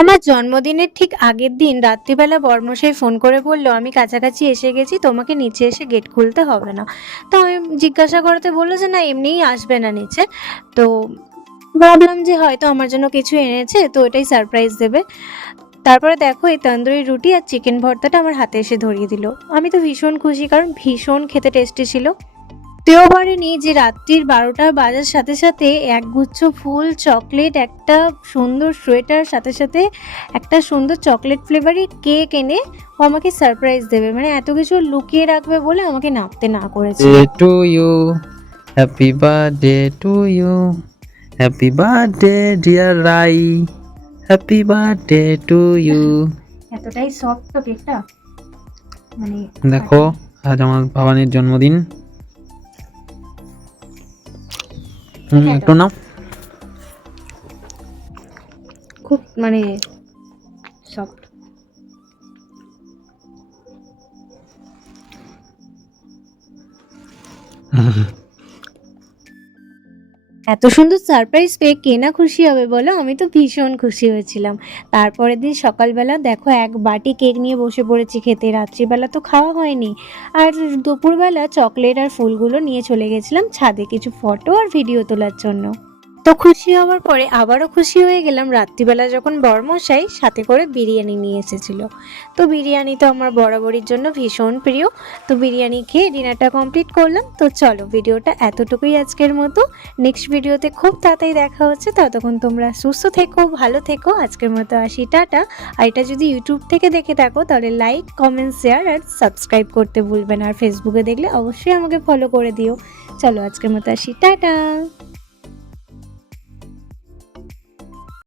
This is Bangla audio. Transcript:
আমার জন্মদিনের ঠিক আগের দিন রাত্রিবেলা বরমশাই ফোন করে বলল, আমি কাছাকাছি এসে গেছি, তোমাকে নিচে এসে গেট খুলতে হবে না। তো আমি জিজ্ঞাসা করাতে বললো যে না, এমনিই আসবে না নিচে। তো ভাবলাম যে হয়তো আমার জন্য কিছু এনেছে, তো এটাই সারপ্রাইজ দেবে। তারপরে দেখো, এই তন্দুরি রুটি আর চিকেন ভর্তাটা আমার হাতে এসে ধরিয়ে দিল। আমি তো ভীষণ খুশি, কারণ ভীষণ খেতে টেস্টি ছিল। তেও পারেনি যে রাত্রির 12টা বাজার সাথে সাথে একগুচ্ছ ফুল, চকলেট, একটা সুন্দর সোয়েটার, সাথে সাথে একটা সুন্দর চকলেট ফ্লেভারের কেক এনে ও আমাকে সারপ্রাইজ দেবে। মানে এত কিছু লুকিয়ে রাখবে বলে আমাকে নাপতে না করেছে। To you, happy birthday to you, happy birthday dear Rai, happy birthday to you. এতটাই সফট তো কেকটা, মানে দেখো, আজ আমার ভবানীর জন্মদিন। একটু নাও। খুব মানে সফট। এত সুন্দর সারপ্রাইজ পেয়ে কে না খুশি হবে বলো? আমি তো ভীষণ খুশি হয়েছিলাম। তারপরের দিন সকালবেলা দেখো, এক বাটি কেক নিয়ে বসে পড়েছি খেতে। রাত্রিবেলা তো খাওয়া হয়নি, আর দুপুরবেলা চকলেট আর ফুলগুলো নিয়ে চলে গেছিলাম ছাদে কিছু ফটো আর ভিডিও তোলার জন্য। তো খুশি হওয়ার পরে আবারও খুশি হয়ে গেলাম রাত্রিবেলা যখন বরমশাই সাথে করে বিরিয়ানি নিয়ে এসেছিল। তো বিরিয়ানি তো আমার বরাবরের জন্য ভীষণ প্রিয়। তো বিরিয়ানি খেয়ে ডিনারটা কমপ্লিট করলাম। তো চলো, ভিডিওটা এতটুকুই আজকের মতো। নেক্সট ভিডিওতে খুব তাড়াতাড়ি দেখা হচ্ছে। ততক্ষণ তোমরা সুস্থ থেকো, ভালো থেকো। আজকের মতো আসি, টাটা। আর এটা যদি ইউটিউব থেকে দেখে থাকো তাহলে লাইক, কমেন্ট, শেয়ার আর সাবস্ক্রাইব করতে ভুলবে না। আর ফেসবুকে দেখলে অবশ্যই আমাকে ফলো করে দিও। চলো, আজকের মতো আসি, টাটা।